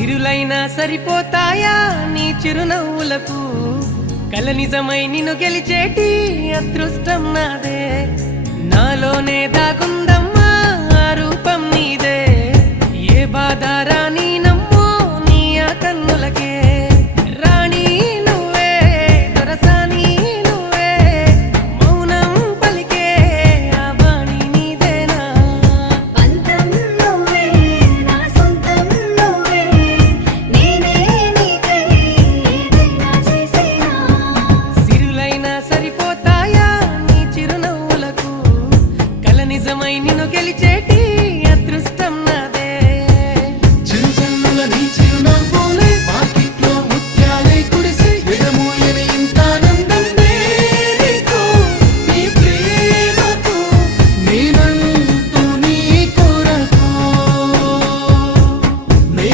సిరులైనా సరిపోతాయా నీ చిరునవ్వులకు కల నిజమై నిన్ను గెలిచేటి అదృష్టం నాదే నాలోనే దాగుందమ్మా ఆ రూపం నీదే ఏ బాధ రాని